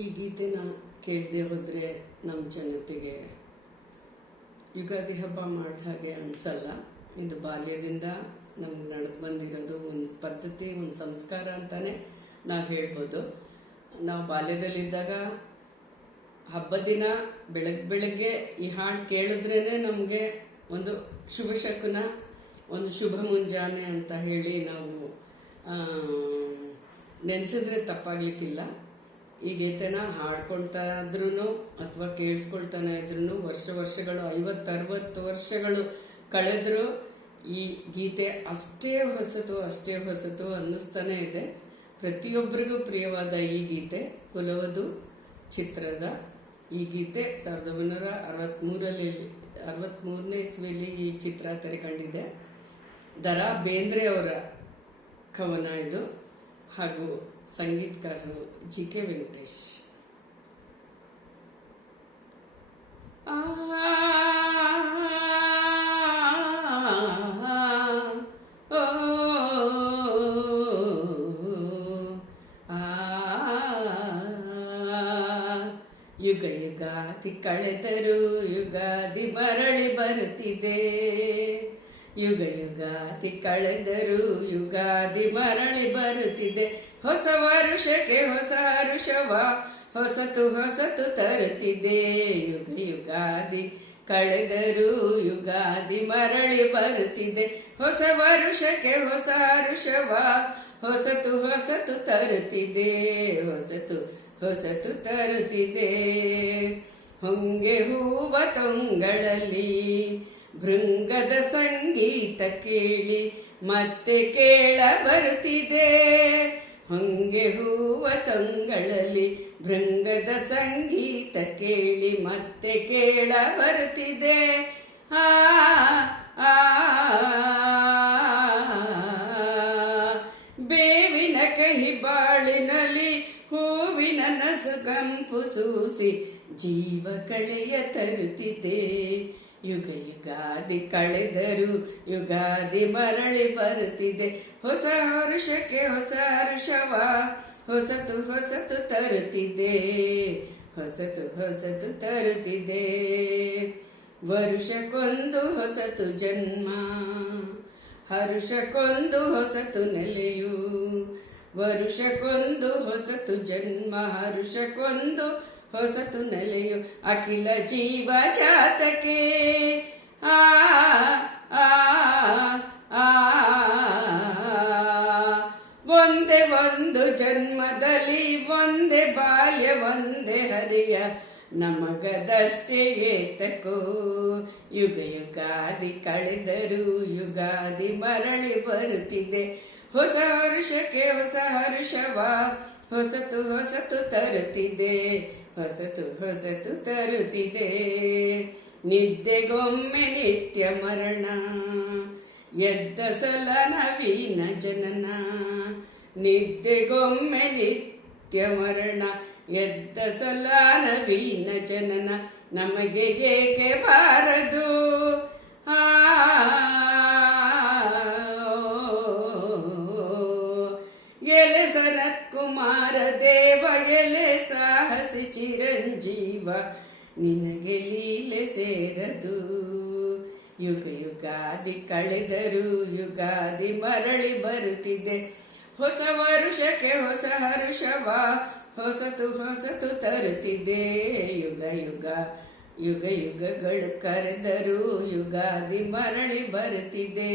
ಈ ಗೀತೆನ ಕೇಳದೆ ಹೋದರೆ ನಮ್ಮ ಜನತೆಗೆ ಯುಗಾದಿ ಹಬ್ಬ ಮಾಡಿದ ಹಾಗೆ ಅನಿಸಲ್ಲ. ಇದು ಬಾಲ್ಯದಿಂದ ನಮ್ಗೆ ನಡೆದು ಬಂದಿರೋದು ಒಂದು ಪದ್ಧತಿ, ಒಂದು ಸಂಸ್ಕಾರ ಅಂತಾನೆ ನಾವು ಹೇಳ್ಬೋದು. ನಾವು ಬಾಲ್ಯದಲ್ಲಿದ್ದಾಗ ಹಬ್ಬದ ದಿನ ಬೆಳಗ್ಗೆ ಈ ಹಾಡು ಕೇಳಿದ್ರೇ ನಮಗೆ ಒಂದು ಶುಭ ಶಕುನ, ಒಂದು ಶುಭ ಮುಂಜಾನೆ ಅಂತ ಹೇಳಿ ನಾವು ನೆನೆಸಿದ್ರೆ ತಪ್ಪಾಗ್ಲಿಕ್ಕಿಲ್ಲ. ಈ ಗೀತೆನ ಹಾಡ್ಕೊಳ್ತಾ ಇದ್ರೂ ಅಥವಾ ಕೇಳಿಸ್ಕೊಳ್ತಾನೆ ಇದ್ರೂ ವರ್ಷಗಳು 50-60 ವರ್ಷಗಳು ಕಳೆದ್ರು ಈ ಗೀತೆ ಅಷ್ಟೇ ಹೊಸತು ಅನ್ನಿಸ್ತಾನೆ ಇದೆ. ಪ್ರತಿಯೊಬ್ಬರಿಗೂ ಪ್ರಿಯವಾದ ಈ ಗೀತೆ ಕುಲವಧು ಚಿತ್ರದ ಈ ಗೀತೆ 1963ನೇ ಇಸ್ವಿಯಲ್ಲಿ ಈ ಚಿತ್ರ ತೆರೆಕಂಡಿದೆ. ದರಾ ಬೇಂದ್ರೆ ಅವರ ಕವನ ಇದು, ಹಾಗೂ ಸಂಗೀತಕಾರರು ಜಿ.ಕೆ. ವೆಂಕಟೇಶ್. ಯುಗ ಯುಗಾದಿ ಕಳೆದರು ಯುಗಾದಿ ಮರಳಿ ಬರುತ್ತಿದೆ. ಯುಗ ಯುಗಾದಿ ಕಳೆದರು ಯುಗಾದಿ ಮರಳಿ ಬರುತ್ತಿದೆ. ಹೊಸ ವರುಷಕ್ಕೆ ಹೊಸ ಹರುಷವ ಹೊಸತು ತರುತ್ತಿದೆ. ಯುಗ ಯುಗಾದಿ ಕಳೆದರು ಯುಗಾದಿ ಮರಳಿ ಬರುತ್ತಿದೆ. ಹೊಸ ವರುಷಕ್ಕೆ ಹೊಸ ಹರುಷವ ಹೊಸತು ತರುತ್ತಿದೆ. ಹೊಸತು ತರುತ್ತಿದೆ. ಹೊಂಗೆ ಹೂವ ತೊಂಗಳಲ್ಲಿ ಭೃಂಗದ ಸಂಗೀತ ಕೇಳಿ ಮತ್ತೆ ಕೇಳ ಬರುತ್ತಿದೆ. ಹೊಂಗೆ ಹೂವ ತೊಂಗಳಲ್ಲಿ ಭೃಂಗದ ಸಂಗೀತ ಕೇಳಿ ಮತ್ತೆ ಕೇಳ ಬರುತ್ತಿದೆ. ಆ ಬೇವಿನ ಕಹಿ ಬಾಳಿನಲ್ಲಿ ಹೂವಿನ ನಸುಗಂಪು ಸೂಸಿ ಜೀವ ಕಳೆಯ ತರುತ್ತಿದೆ. ಯುಗ ಯುಗಾದಿ ಕಳೆದರು ಯುಗಾದಿ ಮರಳಿ ಬರುತ್ತಿದೆ. ಹೊಸ ಹರುಷಕ್ಕೆ ಹೊಸ ಹರುಷವ ಹೊಸತು ತರುತ್ತಿದೆ. ಹೊಸತು ತರುತ್ತಿದೆ. ವರುಷಕ್ಕೊಂದು ಹೊಸತು ಜನ್ಮ, ಹರುಷಕ್ಕೊಂದು ಹೊಸತು ನೆಲೆಯು. ವರುಷಕ್ಕೊಂದು ಹೊಸತು ಜನ್ಮ, ಹರುಷಕ್ಕೊಂದು ಹೊಸತು ನೆಲೆಯು. ಅಖಿಲ ಜೀವ ಜಾತಕ್ಕೆ ಆ ಒಂದೇ ಒಂದು ಜನ್ಮದಲ್ಲಿ ಒಂದೇ ಬಾಲ್ಯ ಒಂದೇ ಹರಿಯ ನಮಗದಷ್ಟೇ ಏತಕೋ. ಯುಗ ಯುಗಾದಿ ಕಳೆದರು ಯುಗಾದಿ ಮರಳಿ ಬರುತ್ತಿದೆ. ಹೊಸ ಹರುಷಕ್ಕೆ ಹೊಸ ಹರುಷವ ಹೊಸತು ತರುತ್ತಿದೆ. ಹೊಸತು ತರುತ್ತಿದೆ. ನಿದ್ದೆಗೊಮ್ಮೆ ನಿತ್ಯ ಮರಣ, ಎದ್ದ ಸಲ ನವೀನ ಜನನ. ನಿದ್ದೆಗೊಮ್ಮೆ ನಿತ್ಯ ಮರಣ, ಎದ್ದ ಸಲ ನವೀನ ಜನನ. ನಮಗೆ ಏಕೆ ಬಾರದು ಎಲೆ ಸನತ್ ಕುಮಾರ ದೇವ, ಎಲೆ ಸಾಹಸಿ ಚಿರಂಜೀವ, ನಿನಗೆ ಲೀಲೆ ಸೇರದು. ಯುಗ ಯುಗಾದಿ ಕಳೆದರು ಯುಗಾದಿ ಮರಳಿ ಬರುತ್ತಿದೆ. ಹೊಸ ವರುಷಕ್ಕೆ ಹೊಸ ಹರುಷವ ಹೊಸತು ತರುತ್ತಿದೆ. ಯುಗ ಯುಗಗಳು ಕರೆದರು ಯುಗಾದಿ ಮರಳಿ ಬರುತ್ತಿದೆ.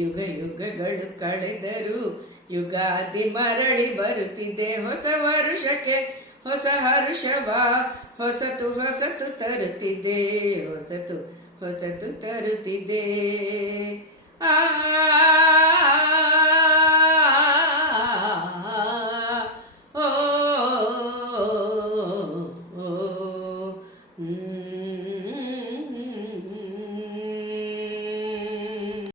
ಯುಗ ಯುಗಗಳು ಕಳೆದರು ಯುಗಾದಿ ಮರಳಿ ಬರುತ್ತಿದೆ. ಹೊಸ ವರುಷಕ್ಕೆ ಹೊಸ ಹರುಷವ ಹೊಸತು ತರುತ್ತಿದೆ. ಹೊಸತು ತರುತ್ತಿದೆ. ಆ